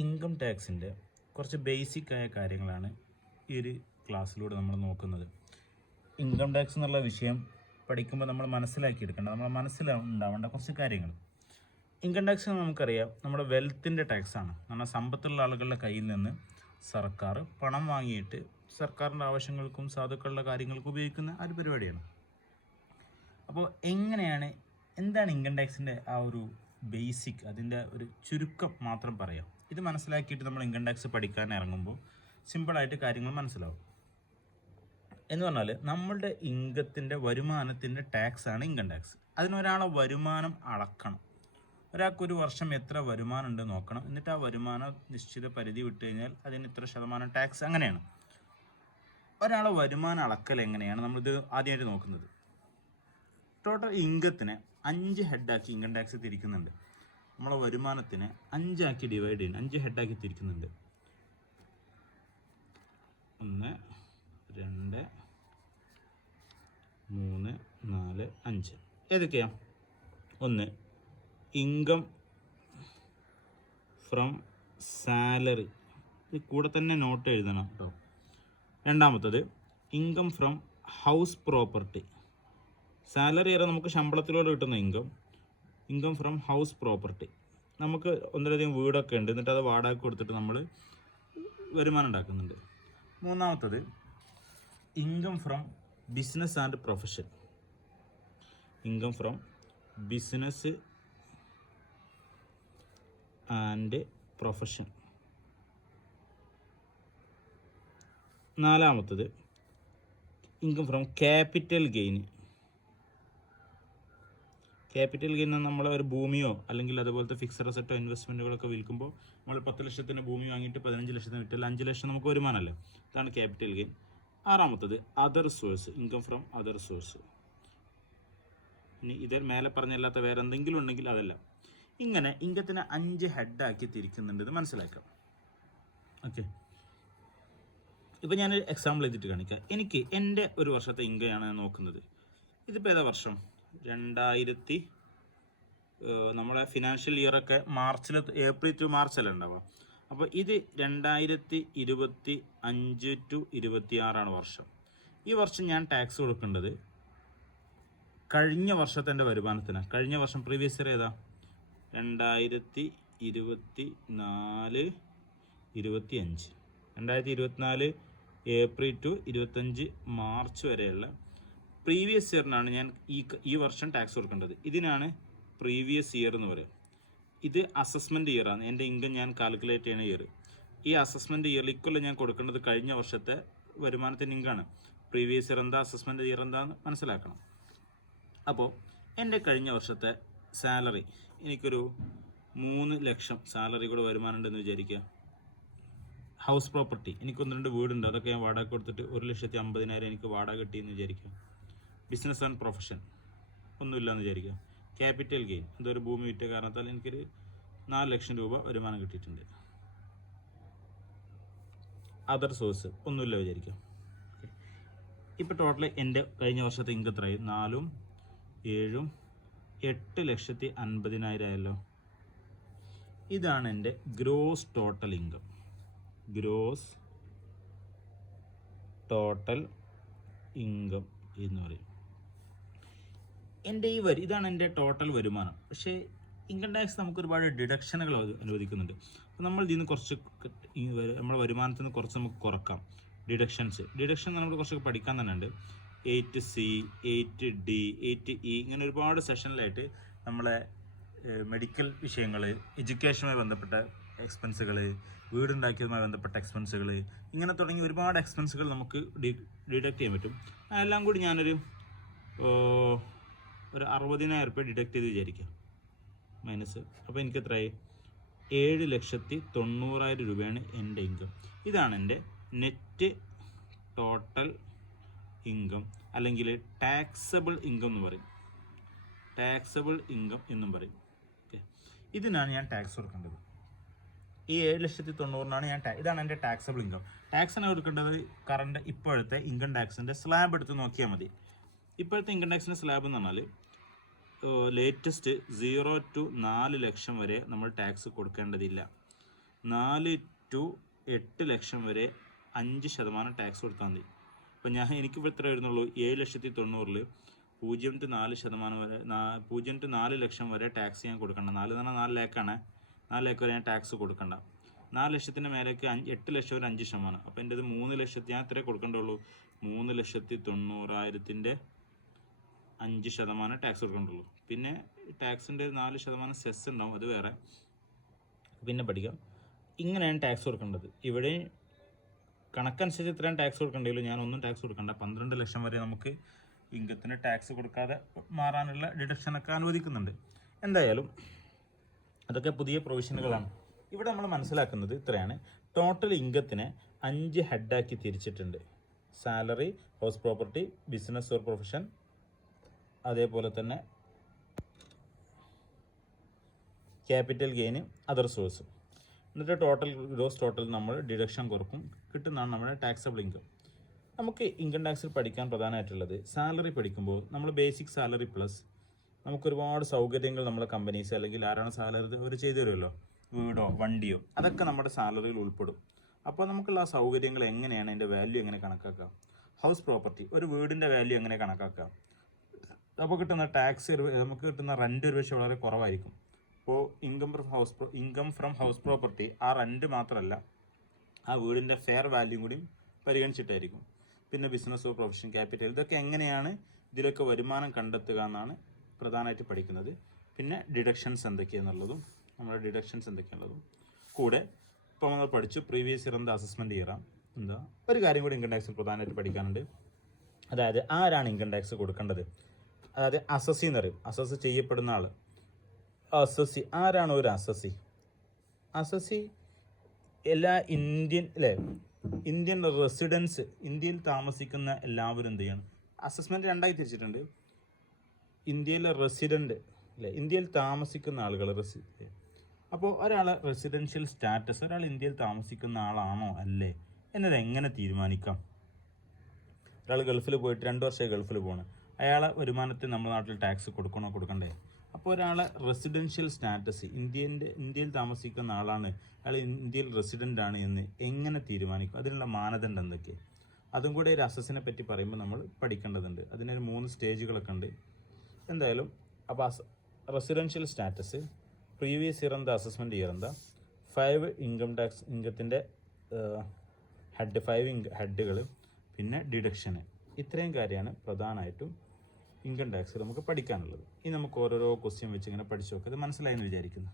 Income ടാക്സിൻ്റെ കുറച്ച് ബേസിക്കായ കാര്യങ്ങളാണ് ഈ ഒരു ക്ലാസ്സിലൂടെ നമ്മൾ നോക്കുന്നത്. ഇൻകം ടാക്സ് എന്നുള്ള വിഷയം പഠിക്കുമ്പോൾ നമ്മൾ മനസ്സിലാക്കിയെടുക്കേണ്ട, നമ്മളെ മനസ്സിലുണ്ടാവേണ്ട കുറച്ച് കാര്യങ്ങൾ. ഇൻകം ടാക്സ് നമുക്കറിയാം, നമ്മുടെ വെൽത്തിൻ്റെ ടാക്സാണ്. നമ്മുടെ സമ്പത്തുള്ള ആളുകളുടെ കയ്യിൽ നിന്ന് സർക്കാർ പണം വാങ്ങിയിട്ട് സർക്കാരിൻ്റെ ആവശ്യങ്ങൾക്കും സാധുക്കളുടെ കാര്യങ്ങൾക്കും ഉപയോഗിക്കുന്ന ആ ഒരു പരിപാടിയാണ്. അപ്പോൾ എന്താണ് ഇൻകം ടാക്സിൻ്റെ ആ ഒരു ബേസിക്, അതിൻ്റെ ഒരു ചുരുക്കം മാത്രം പറയാം. ഇത് മനസ്സിലാക്കിയിട്ട് നമ്മൾ ഇൻകം ടാക്സ് പഠിക്കാൻ ഇറങ്ങുമ്പോൾ സിമ്പിളായിട്ട് കാര്യങ്ങൾ മനസ്സിലാവും. എന്ന് പറഞ്ഞാൽ നമ്മളുടെ ഇൻകത്തിൻ്റെ വരുമാനത്തിൻ്റെ ടാക്സാണ് ഇൻകം ടാക്സ്. അതിനൊരാളെ വരുമാനം അളക്കണം. ഒരാൾക്കൊരു വർഷം എത്ര വരുമാനം ഉണ്ട് നോക്കണം. എന്നിട്ട് ആ വരുമാനം നിശ്ചിത പരിധി വിട്ട് കഴിഞ്ഞാൽ അതിന് ഇത്ര ശതമാനം ടാക്സ്. അങ്ങനെയാണ് ഒരാളെ വരുമാനം അളക്കൽ. എങ്ങനെയാണ് നമ്മളിത് ആദ്യമായിട്ട് നോക്കുന്നത്? ടോട്ടൽ ഇൻകത്തിനെ 5 ഹെഡാക്കി ഇൻകം ടാക്സ് തിരിക്കുന്നുണ്ട്. നമ്മളെ വരുമാനത്തിനെ 5 ആക്കി ഡിവൈഡ് ചെയ്യുന്നു, 5 ഹെഡാക്കി തിരിക്കുന്നുണ്ട്. 1 2 3 4 5. ഏതൊക്കെയാ? 1 ഇൻകം ഫ്രം സാലറി, ഇത് കൂടെ തന്നെ നോട്ട് എഴുതണം കേട്ടോ. രണ്ടാമത്തത് income from house property. Salary ഏറെ നമുക്ക് ശമ്പളത്തിലൂടെ കിട്ടുന്ന ഇൻകം ഫ്രം ഹൗസ് പ്രോപ്പർട്ടി. നമുക്ക് ഒന്നിലധികം വീടൊക്കെ ഉണ്ട്, എന്നിട്ട് അത് വാടക കൊടുത്തിട്ട് നമ്മൾ വരുമാനം ഉണ്ടാക്കുന്നുണ്ട്. മൂന്നാമത്തത് income from business and profession. Income from business and profession. നാലാമത്തത് income from capital gain. Capital gain നമ്മൾ ഒരു ഭൂമിയോ അല്ലെങ്കിൽ അതുപോലത്തെ ഫിക്സഡ് അസറ്റോ ഇൻവെസ്റ്റ്മെൻറ്റുകളൊക്കെ വിൽക്കുമ്പോൾ നമ്മൾ 10 ലക്ഷത്തിന് ഭൂമി വാങ്ങിയിട്ട് 15 ലക്ഷത്തിന് വിറ്റാൽ 5 ലക്ഷം നമുക്ക് വരുമാനമല്ലേ. അതാണ് ക്യാപിറ്റൽ ഗെയിൻ. ആറാമത്തത് other source, income from other source. ഇനി ഇതിൽ മേലെ പറഞ്ഞല്ലാത്ത വേറെ എന്തെങ്കിലും ഉണ്ടെങ്കിൽ അതല്ല. ഇങ്ങനെ ഇൻകത്തിനെ 5 ഹെഡാക്കി തിരിക്കുന്നുണ്ട്, ഇത് മനസ്സിലാക്കാം. ഓക്കെ, ഇപ്പോൾ ഞാനൊരു എക്സാമ്പിൾ എഴുതിയിട്ട് കാണിക്കാം. എനിക്ക് എൻ്റെ ഒരു വർഷത്തെ ഇൻകമാണ് നോക്കുന്നത്. ഇതിപ്പോൾ ഏതാ വർഷം? 2000 നമ്മളെ ഫിനാൻഷ്യൽ ഇയറൊക്കെ ഏപ്രിൽ ടു മാർച്ച് അല്ല ഉണ്ടാവുക. അപ്പോൾ ഇത് 2025 ടു 26 വർഷം. ഈ വർഷം ഞാൻ ടാക്സ് കൊടുക്കേണ്ടത് കഴിഞ്ഞ വർഷത്തെ എൻ്റെ വരുമാനത്തിനാണ്. കഴിഞ്ഞ വർഷം പ്രീവിയസ് ഇയർ ഏതാ? 2024 25. 2024 ഏപ്രിൽ ടു 25 മാർച്ച് വരെയുള്ള പ്രീവിയസ് ഇയറിനാണ് ഞാൻ ഈ വർഷം ടാക്സ് കൊടുക്കേണ്ടത്. ഇതിനാണ് പ്രീവിയസ് ഇയർ എന്ന് പറയും. ഇത് അസസ്മെൻറ്റ് ഇയറാണ്. എൻ്റെ ഇൻകം ഞാൻ കാൽക്കുലേറ്റ് ചെയ്യുന്ന ഇയർ. ഈ അസസ്മെൻറ്റ് ഇയറിൽ ഇക്കൊല്ലം ഞാൻ കൊടുക്കേണ്ടത് കഴിഞ്ഞ വർഷത്തെ വരുമാനത്തിൻ്റെ ഇൻകമാണ്. പ്രീവിയസ് ഇയർ എന്താ, അസസ്മെൻറ്റ് ഇയർ എന്താന്ന് മനസ്സിലാക്കണം. അപ്പോൾ എൻ്റെ കഴിഞ്ഞ വർഷത്തെ സാലറി, എനിക്കൊരു 3 ലക്ഷം സാലറി കൂടെ വരുമാനം ഉണ്ടെന്ന് വിചാരിക്കുക. ഹൗസ് പ്രോപ്പർട്ടി, എനിക്ക് 1-2 വീടുണ്ട്, അതൊക്കെ ഞാൻ വാടക കൊടുത്തിട്ട് 1,50,000 എനിക്ക് വാടക കിട്ടിയെന്ന് വിചാരിക്കുക. ബിസിനസ് ആൻഡ് പ്രൊഫഷൻ ഒന്നുമില്ലയെന്ന് വിചാരിക്കുക. ക്യാപിറ്റൽ ഗെയിൻ, എന്തൊരു ഭൂമി വിറ്റ കാരണത്താൽ എനിക്കൊരു 4 ലക്ഷം രൂപ വരുമാനം കിട്ടിയിട്ടുണ്ട്. അതർ സോഴ്സ് ഒന്നുമില്ല വിചാരിക്കാം. ഇപ്പോൾ ടോട്ടൽ എൻ്റെ കഴിഞ്ഞ വർഷത്തെ ഇൻകം എത്രയായി? 4 7 8,50,000 ആയല്ലോ. ഇതാണ് എൻ്റെ gross total income. Gross total income എന്ന് പറയും. എൻ്റെ ഇതാണ് എൻ്റെ ടോട്ടൽ വരുമാനം. പക്ഷേ ഇൻകം ടാക്സ് നമുക്ക് ഒരുപാട് ഡിഡക്ഷനുകൾ അനുവദിക്കുന്നുണ്ട്. അപ്പോൾ നമ്മൾ ഇതിൽ നിന്ന് കുറച്ച് നമ്മുടെ വരുമാനത്തിൽ നിന്ന് കുറച്ച് നമുക്ക് കുറക്കാം. ഡിഡക്ഷൻ നമ്മൾ കുറച്ചൊക്കെ പഠിക്കാൻ തന്നെ ഉണ്ട്. 8C 8D 8E ഇങ്ങനെ ഒരുപാട് സെഷനിലായിട്ട് നമ്മളെ മെഡിക്കൽ വിഷയങ്ങൾ, എഡ്യൂക്കേഷനുമായി ബന്ധപ്പെട്ട എക്സ്പെൻസുകൾ, വീടുണ്ടാക്കിയതുമായി ബന്ധപ്പെട്ട എക്സ്പെൻസുകൾ, ഇങ്ങനെ തുടങ്ങി ഒരുപാട് എക്സ്പെൻസുകൾ നമുക്ക് ഡിഡക്റ്റ് ചെയ്യാൻ പറ്റും. അതെല്ലാം കൂടി ഞാനൊരു 60,000 രൂപ ഡിഡക്റ്റ് ചെയ്ത് വിചാരിക്കാം, മൈനസ്. അപ്പോൾ എനിക്ക് എത്രയായി? 7,90,000 രൂപയാണ് എൻ്റെ ഇൻകം. ഇതാണ് എൻ്റെ നെറ്റ് ടോട്ടൽ ഇൻകം, അല്ലെങ്കിൽ ടാക്സബിൾ ഇൻകം എന്ന് പറയും. ടാക്സബിൾ ഇൻകം എന്നും പറയും. ഓക്കെ, ഇതിനാണ് ഞാൻ ടാക്സ് കൊടുക്കേണ്ടത്. ഈ 7,90,000 ഇതാണ് എൻ്റെ ടാക്സബിൾ ഇൻകം. ടാക്സിന് കൊടുക്കേണ്ടത് കറണ്ട് ഇപ്പോഴത്തെ ഇൻകം ടാക്സിൻ്റെ സ്ലാബ് എടുത്ത് നോക്കിയാൽ മതി. ഇപ്പോഴത്തെ ഇൻകം ടാക്സിൻ്റെ സ്ലാബ് എന്ന് പറഞ്ഞാൽ ലേറ്റസ്റ്റ് 0 to 4 ലക്ഷം വരെ നമ്മൾ ടാക്സ് കൊടുക്കേണ്ടതില്ല. 4 to 8 ലക്ഷം വരെ 5% ടാക്സ് കൊടുത്താൽ മതി. അപ്പോൾ എനിക്കിപ്പോൾ എത്ര വരുന്നുള്ളൂ, 7,90,000 0 to 4% വരെ 0 to 4 ലക്ഷം വരെ ടാക്സ് ഞാൻ കൊടുക്കണ്ട. 4 എന്ന് പറഞ്ഞാൽ 4 ലാക്കാണ്. 4 ലാക്ക് വരെ ഞാൻ ടാക്സ് കൊടുക്കണ്ട. 4 ലക്ഷത്തിൻ്റെ മേലേക്ക് 8 ലക്ഷം വരെ 5%. അപ്പോൾ എൻ്റെ ഇത് 3 ലക്ഷത്തി ഞാൻ എത്രയേ കൊടുക്കേണ്ടുള്ളൂ, 3,90,000-ൻ്റെ 5% ടാക്സ് കൊടുക്കേണ്ടുള്ളൂ. പിന്നെ ടാക്സിൻ്റെ 4% സെസ് ഉണ്ടാവും, അത് വേറെ പിന്നെ പഠിക്കാം. ഇങ്ങനെയാണ് ടാക്സ് കൊടുക്കേണ്ടത്. ഇവിടെ കണക്കനുസരിച്ച് ഇത്രയും ടാക്സ് കൊടുക്കേണ്ടല്ലോ, ഞാനൊന്നും ടാക്സ് കൊടുക്കണ്ട. 12 ലക്ഷം വരെ നമുക്ക് ഇൻകത്തിന് ടാക്സ് കൊടുക്കാതെ മാറാനുള്ള ഡിഡക്ഷനൊക്കെ അനുവദിക്കുന്നുണ്ട്. എന്തായാലും അതൊക്കെ പുതിയ പ്രൊവിഷനുകളാണ്. ഇവിടെ നമ്മൾ മനസ്സിലാക്കുന്നത് ഇത്രയാണ്. ടോട്ടൽ ഇൻകത്തിനെ 5 ഹെഡാക്കി തിരിച്ചിട്ടുണ്ട്. Salary, house property, business or profession, അതേപോലെ തന്നെ ക്യാപിറ്റൽ ഗെയിന്, അതർ സോഴ്സ്. എന്നിട്ട് ഗ്രോസ് ടോട്ടൽ നമ്മൾ ഡിഡക്ഷൻ കുറക്കും, കിട്ടുന്നതാണ് നമ്മുടെ ടാക്സബിൾ ഇൻകം. നമുക്ക് ഇൻകം ടാക്സിൽ പഠിക്കാൻ പ്രധാനമായിട്ടുള്ളത് സാലറി പഠിക്കുമ്പോൾ നമ്മൾ ബേസിക് സാലറി പ്ലസ് നമുക്ക് ഒരുപാട് സൗകര്യങ്ങൾ നമ്മുടെ കമ്പനീസ് അല്ലെങ്കിൽ ആരാണ് സാലറി അവർ ചെയ്തു തരുമല്ലോ, വീടോ വണ്ടിയോ, അതൊക്കെ നമ്മുടെ സാലറിയിൽ ഉൾപ്പെടും. അപ്പോൾ നമുക്കുള്ള ആ സൗകര്യങ്ങൾ എങ്ങനെയാണ്, അതിൻ്റെ വാല്യൂ എങ്ങനെ കണക്കാക്കാം. ഹൗസ് പ്രോപ്പർട്ടി, ഒരു വീടിൻ്റെ വാല്യൂ എങ്ങനെ കണക്കാക്കാം. അപ്പോൾ കിട്ടുന്ന ടാക്സ്, നമുക്ക് കിട്ടുന്ന റെൻറ്റ് ഒരു പക്ഷേ വളരെ കുറവായിരിക്കും. അപ്പോൾ ഇൻകം ഫ്രം ഹൗസ് പ്രോപ്പർട്ടി ആ റെൻറ്റ് മാത്രമല്ല, ആ വീടിൻ്റെ ഫെയർ വാല്യൂ കൂടി പരിഗണിച്ചിട്ടായിരിക്കും. പിന്നെ ബിസിനസ് ഓർ പ്രൊഫഷൻ, ക്യാപിറ്റൽ, ഇതൊക്കെ എങ്ങനെയാണ് ഇതിലൊക്കെ വരുമാനം കണ്ടെത്തുക എന്നാണ് പ്രധാനമായിട്ട് പഠിക്കുന്നത്. പിന്നെ ഡിഡക്ഷൻസ് എന്തൊക്കെയാണെന്നുള്ളതും നമ്മുടെ ഡിഡക്ഷൻസ് എന്തൊക്കെയാണുള്ളതും കൂടെ ഇപ്പോൾ നമ്മൾ പഠിച്ചു. പ്രീവിയസ് ഇയർ എന്താ, അസസ്മെൻറ്റ് ഇയറാം എന്താ. ഒരു കാര്യം കൂടി ഇൻകം ടാക്സിൽ പ്രധാനമായിട്ട് പഠിക്കാനുണ്ട്. അതായത് ആരാണ് ഇൻകം ടാക്സ് കൊടുക്കേണ്ടത്. അതായത് അസസി എന്ന് പറയും, അസസ് ചെയ്യപ്പെടുന്ന ആൾ. അസസി ആരാണ്? ഒരു അസസി. അസസി എല്ലാ ഇന്ത്യൻ റെസിഡൻസ്, ഇന്ത്യയിൽ താമസിക്കുന്ന എല്ലാവരും എന്ത് ചെയ്യണം. അസസ്മെൻറ്റ് രണ്ടായി തിരിച്ചിട്ടുണ്ട്. ഇന്ത്യയിലെ റെസിഡൻറ്റ് ഇന്ത്യയിൽ താമസിക്കുന്ന ആളുകൾ അപ്പോൾ ഒരാളെ റെസിഡൻഷ്യൽ സ്റ്റാറ്റസ്, ഒരാൾ ഇന്ത്യയിൽ താമസിക്കുന്ന ആളാണോ അല്ലേ എന്നത് എങ്ങനെ തീരുമാനിക്കാം. ഒരാൾ ഗൾഫിൽ പോയിട്ട് 2 വർഷമായി ഗൾഫിൽ പോകണം, അയാളെ വരുമാനത്തിൽ നമ്മുടെ നാട്ടിൽ ടാക്സ് കൊടുക്കണോ കൊടുക്കണ്ടേ. അപ്പോൾ ഒരാളെ റെസിഡൻഷ്യൽ സ്റ്റാറ്റസ്, ഇന്ത്യയിൽ താമസിക്കുന്ന ആളാണ്, അയാൾ ഇന്ത്യയിൽ റെസിഡൻ്റ് ആണ് എന്ന് എങ്ങനെ തീരുമാനിക്കും, അതിനുള്ള മാനദണ്ഡം എന്തൊക്കെ, അതും കൂടെ ഒരു അസസിനെ പറ്റി പറയുമ്പോൾ നമ്മൾ പഠിക്കേണ്ടതുണ്ട്. അതിനൊരു 3 സ്റ്റേജുകളൊക്കെ ഉണ്ട്. എന്തായാലും അപ്പോൾ റെസിഡൻഷ്യൽ സ്റ്റാറ്റസ്, പ്രീവിയസ് ഇയർ എന്താ, അസസ്മെൻറ്റ് ഇയർ എന്താ, 5 ഇൻകം ടാക്സ് ഇൻകത്തിൻ്റെ 5 ഹെഡുകൾ, പിന്നെ ഡിഡക്ഷന്, ഇത്രയും കാര്യമാണ് പ്രധാനമായിട്ടും ഇൻകം ടാക്സ് നമുക്ക് പഠിക്കാനുള്ളത്. ഇനി നമുക്ക് ഓരോരോ ക്വസ്റ്റ്യൻ വെച്ച് ഇങ്ങനെ പഠിച്ചു നോക്കുക. ഇത് മനസ്സിലായെന്ന് വിചാരിക്കുന്നു.